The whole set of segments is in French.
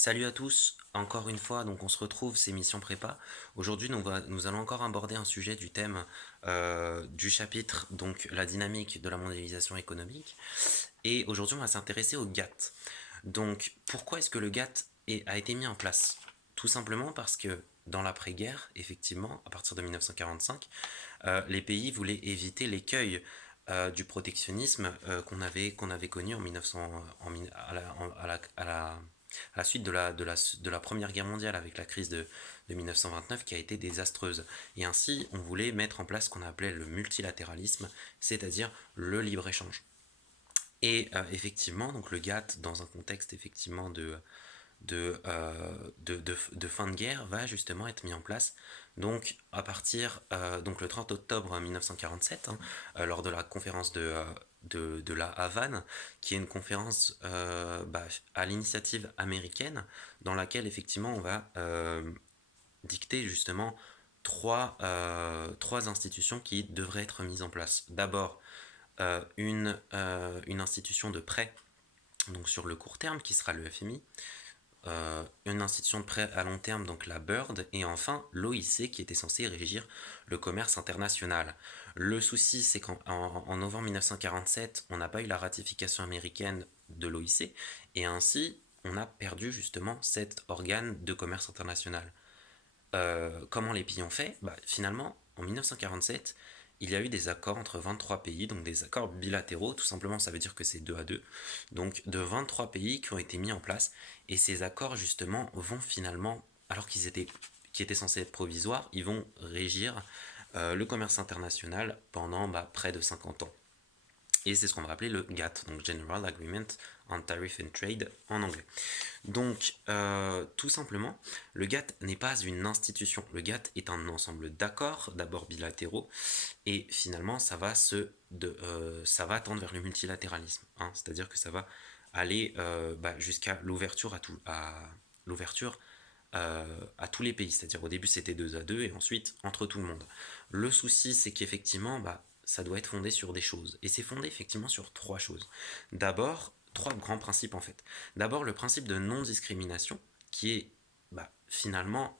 Salut à tous, encore une fois, donc on se retrouve, c'est Mission Prépa. Aujourd'hui, nous allons encore aborder un sujet du thème du chapitre, donc la dynamique de la mondialisation économique. Et aujourd'hui, on va s'intéresser au GATT. Donc, pourquoi est-ce que le GATT a été mis en place? Tout simplement parce que dans l'après-guerre, effectivement, à partir de 1945, les pays voulaient éviter l'écueil du protectionnisme qu'on avait connu en 1900, à la suite de la Première Guerre mondiale avec la crise de 1929 qui a été désastreuse. Et ainsi, on voulait mettre en place ce qu'on appelait le multilatéralisme, c'est-à-dire le libre-échange. Et effectivement, donc le GATT, dans un contexte effectivement de fin de guerre, va justement être mis en place. Donc à partir donc le 30 octobre 1947, hein, lors de la conférence de la Havane, qui est une conférence à l'initiative américaine, dans laquelle effectivement on va dicter justement trois institutions qui devraient être mises en place. D'abord, une institution de prêt, donc sur le court terme, qui sera le FMI, une institution de prêt à long terme, donc la BIRD, et enfin l'OIC qui était censé régir le commerce international. Le souci, c'est qu'en novembre 1947, on n'a pas eu la ratification américaine de l'OIC, et ainsi on a perdu justement cet organe de commerce international. Comment les pays ont fait? Finalement, en 1947, il y a eu des accords entre 23 pays, donc des accords bilatéraux, tout simplement ça veut dire que c'est 2 à 2, donc de 23 pays qui ont été mis en place, et ces accords justement vont finalement, alors qui étaient censés être provisoires, ils vont régir le commerce international pendant près de 50 ans. Et c'est ce qu'on va appeler le GATT, donc General Agreement on Tariff and Trade en anglais. Donc, tout simplement, le GATT n'est pas une institution. Le GATT est un ensemble d'accords, d'abord bilatéraux, et finalement, ça va tendre vers le multilatéralisme. Hein. C'est-à-dire que ça va aller jusqu'à l'ouverture à tous les pays. C'est-à-dire au début, c'était 2 à 2, et ensuite, entre tout le monde. Le souci, c'est qu'effectivement, ça doit être fondé sur des choses. Et c'est fondé effectivement sur trois choses. D'abord, trois grands principes en fait. D'abord, le principe de non-discrimination, qui est finalement,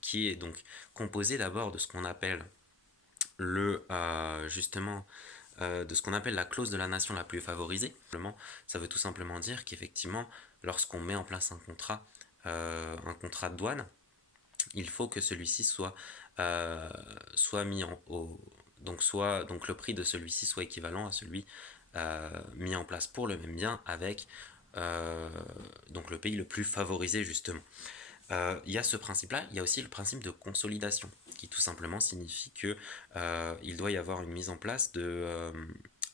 qui est donc composé d'abord de ce qu'on appelle justement, de ce qu'on appelle la clause de la nation la plus favorisée. Ça veut tout simplement dire qu'effectivement, lorsqu'on met en place un contrat de douane, il faut que celui-ci soit mis donc le prix de celui-ci soit équivalent à celui mis en place pour le même bien avec donc le pays le plus favorisé justement. Il y a ce principe-là, il y a aussi le principe de consolidation, qui tout simplement signifie que il doit y avoir une mise en place de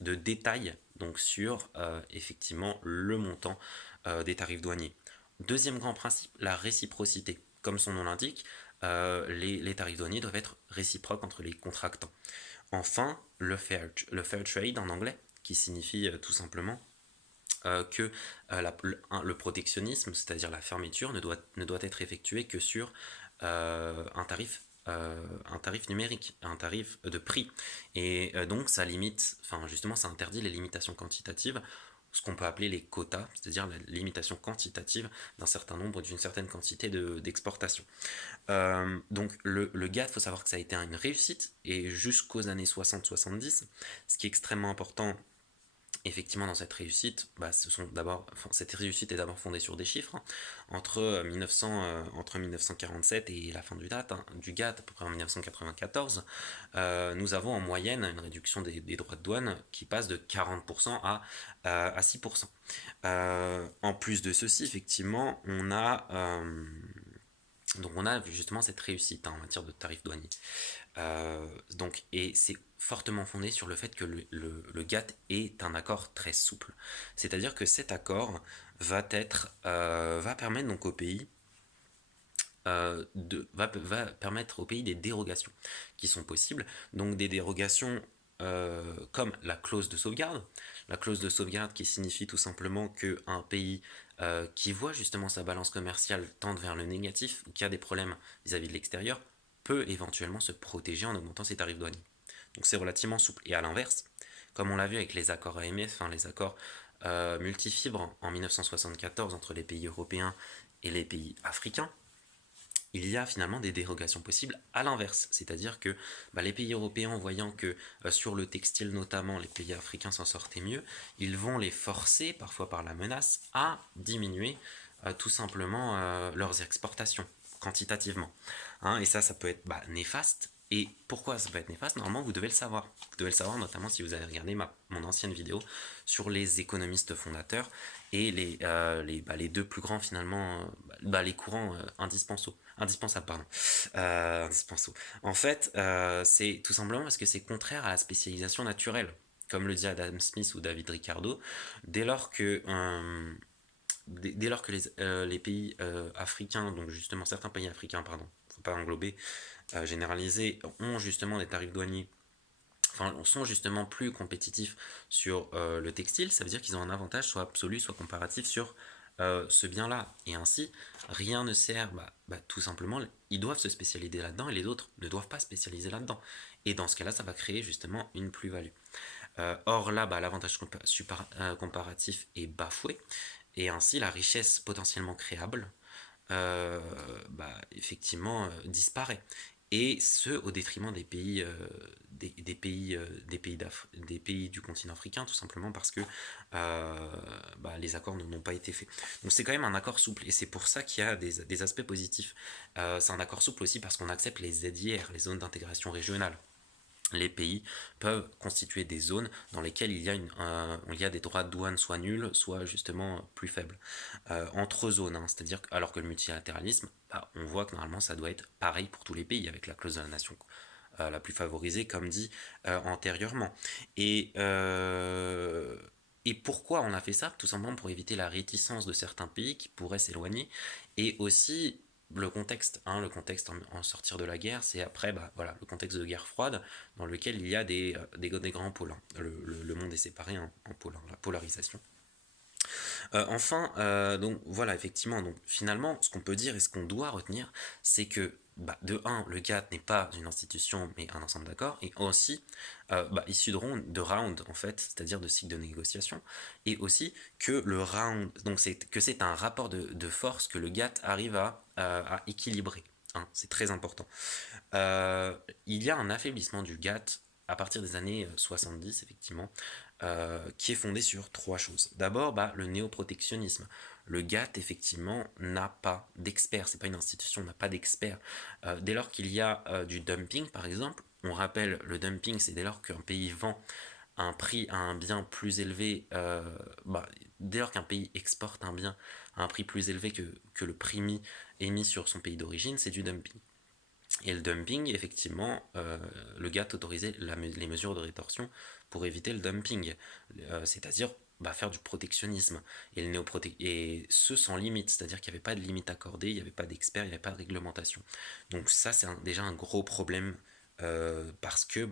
détails donc sur effectivement le montant des tarifs douaniers. Deuxième grand principe, la réciprocité. Comme son nom l'indique, les tarifs douaniers doivent être réciproques entre les contractants. Enfin, le fair trade en anglais, qui signifie tout simplement que le protectionnisme, c'est-à-dire la fermeture, ne doit être effectué que sur un tarif numérique, un tarif de prix. Et donc ça limite, enfin justement ça interdit les limitations quantitatives, ce qu'on peut appeler les quotas, c'est-à-dire la limitation quantitative d'un certain nombre, d'une certaine quantité d'exportation. Donc le GATT, il faut savoir que ça a été une réussite, et jusqu'aux années 60-70, ce qui est extrêmement important effectivement dans cette réussite, cette réussite est d'abord fondée sur des chiffres. Hein. Entre 1947 et la fin du GATT, à peu près en 1994, nous avons en moyenne une réduction des droits de douane qui passe de 40% à 6%. En plus de ceci, effectivement, on a justement cette réussite en matière de tarifs douaniers. Et c'est fortement fondé sur le fait que le GATT est un accord très souple. C'est-à-dire que cet accord va permettre donc au pays va permettre au pays des dérogations qui sont possibles. Donc des dérogations comme la clause de sauvegarde. La clause de sauvegarde qui signifie tout simplement qu'un pays qui voit justement sa balance commerciale tendre vers le négatif, ou qui a des problèmes vis-à-vis de l'extérieur, peut éventuellement se protéger en augmentant ses tarifs douaniers. Donc c'est relativement souple. Et à l'inverse, comme on l'a vu avec les accords AMF, enfin les accords multifibres en 1974 entre les pays européens et les pays africains, il y a finalement des dérogations possibles à l'inverse. C'est-à-dire que les pays européens, voyant que sur le textile notamment, les pays africains s'en sortaient mieux, ils vont les forcer, parfois par la menace, à diminuer tout simplement leurs exportations, quantitativement. Hein, et ça peut être néfaste. Et pourquoi ça peut être néfaste? Normalement, vous devez le savoir. Vous devez le savoir notamment si vous avez regardé mon ancienne vidéo sur les économistes fondateurs et les deux plus grands finalement, les courants indispensables, pardon. Indispensables. En fait, c'est tout simplement parce que c'est contraire à la spécialisation naturelle. Comme le dit Adam Smith ou David Ricardo, dès lors que les pays africains, donc justement certains pays africains, pardon, faut pas englober, généraliser, ont justement des tarifs douaniers, enfin, sont justement plus compétitifs sur le textile, ça veut dire qu'ils ont un avantage soit absolu, soit comparatif sur ce bien-là. Et ainsi, rien ne sert, tout simplement, ils doivent se spécialiser là-dedans et les autres ne doivent pas spécialiser là-dedans. Et dans ce cas-là, ça va créer justement une plus-value. Or là, l'avantage comparatif est bafoué et ainsi la richesse potentiellement créable effectivement disparaît, et ce au détriment des pays des pays du continent africain, tout simplement parce que les accords n'ont pas été faits. Donc c'est quand même un accord souple et c'est pour ça qu'il y a des aspects positifs. C'est un accord souple aussi parce qu'on accepte les ZIR, les zones d'intégration régionale. Les pays peuvent constituer des zones dans lesquelles il y a des droits de douane soit nuls, soit justement plus faibles. Entre zones, hein, c'est-à-dire alors que le multilatéralisme, on voit que normalement ça doit être pareil pour tous les pays, avec la clause de la nation la plus favorisée, comme dit antérieurement. Et pourquoi on a fait ça? Tout simplement pour éviter la réticence de certains pays qui pourraient s'éloigner, et aussi le contexte, hein, le contexte en sortir de la guerre, c'est après le contexte de guerre froide dans lequel il y a des grands pôles. Hein. Le monde est séparé en pôles, hein, la polarisation. Enfin, donc voilà, effectivement, donc finalement, ce qu'on peut dire et ce qu'on doit retenir, c'est que de 1, le GATT n'est pas une institution mais un ensemble d'accords, et aussi issu de rounds en fait, c'est-à-dire de cycles de négociation, et aussi que le round, donc c'est un rapport de force que le GATT arrive à équilibrer. Hein, c'est très important. Il y a un affaiblissement du GATT à partir des années 70, effectivement, qui est fondé sur 3 choses. D'abord, le néoprotectionnisme. Le GATT, effectivement, n'a pas d'experts, c'est pas une institution, n'a pas d'experts. Dès lors qu'il y a du dumping, par exemple, on rappelle, le dumping, c'est dès lors qu'un pays vend un prix à un bien plus élevé, dès lors qu'un pays exporte un bien à un prix plus élevé que le prix émis sur son pays d'origine, c'est du dumping. Et le dumping, effectivement, le GATT autorisait les mesures de rétorsion pour éviter le dumping, c'est-à-dire faire du protectionnisme. Et ce sans limite, c'est-à-dire qu'il n'y avait pas de limite accordée, il n'y avait pas d'experts, il n'y avait pas de réglementation. Donc ça, c'est déjà un gros problème parce que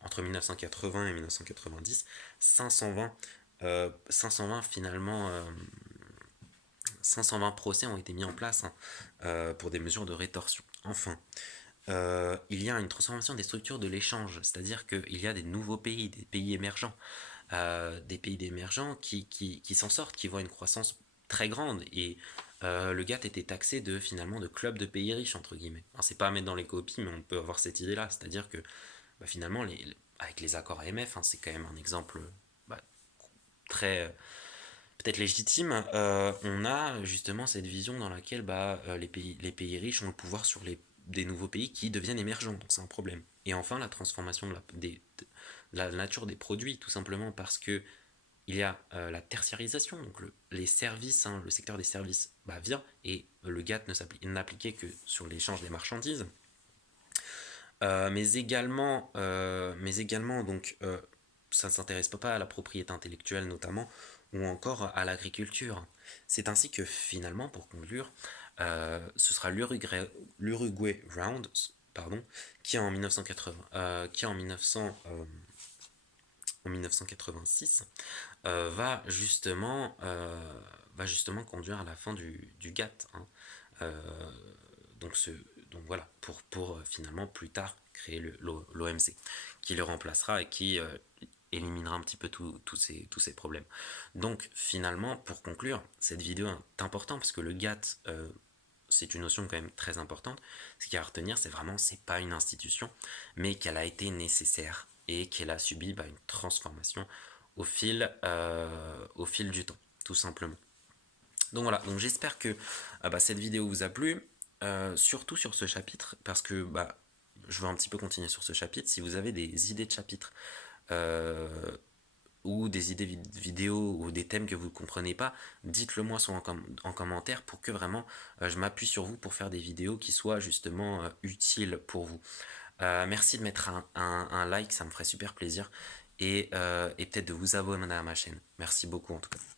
entre 1980 et 1990, 520 finalement 520 procès ont été mis en place pour des mesures de rétorsion. Enfin, il y a une transformation des structures de l'échange, c'est-à-dire qu'il y a des nouveaux pays, des pays émergents, qui s'en sortent, qui voient une croissance très grande, et le GATT était taxé finalement de clubs de pays riches, entre guillemets. Alors, c'est pas à mettre dans les copies, mais on peut avoir cette idée-là, c'est-à-dire que finalement, avec les accords AMF, hein, c'est quand même un exemple très peut-être légitime, on a justement cette vision dans laquelle les pays riches ont le pouvoir sur des nouveaux pays qui deviennent émergents, donc c'est un problème. Et enfin, la transformation de la nature des produits, tout simplement parce que il y a la tertiarisation, donc les services, hein, le secteur des services vient, et le GATT n'appliquait que sur l'échange des marchandises. Mais également, donc, ça ne s'intéresse pas à la propriété intellectuelle notamment, ou encore à l'agriculture. C'est ainsi que finalement, pour conclure, ce sera l'Uruguay Round, pardon, qui en 1980, en 1986 va justement conduire à la fin du GATT. Hein. Euh, donc, donc voilà, pour finalement plus tard créer l'OMC, qui le remplacera et qui éliminera un petit peu tous ces problèmes. Donc finalement, pour conclure, cette vidéo est importante parce que le GATT, c'est une notion quand même très importante. Ce qu'il y a à retenir, c'est vraiment, c'est pas une institution, mais qu'elle a été nécessaire et qu'elle a subi une transformation au fil du temps, tout simplement. Donc voilà, donc j'espère que cette vidéo vous a plu, surtout sur ce chapitre, parce que je veux un petit peu continuer sur ce chapitre. Si vous avez des idées de chapitres euh, ou des idées vidéo ou des thèmes que vous ne comprenez pas, dites-le moi soit en commentaire pour que vraiment je m'appuie sur vous pour faire des vidéos qui soient justement utiles pour vous. Merci de mettre un like, ça me ferait super plaisir. Et peut-être de vous abonner à ma chaîne. Merci beaucoup en tout cas.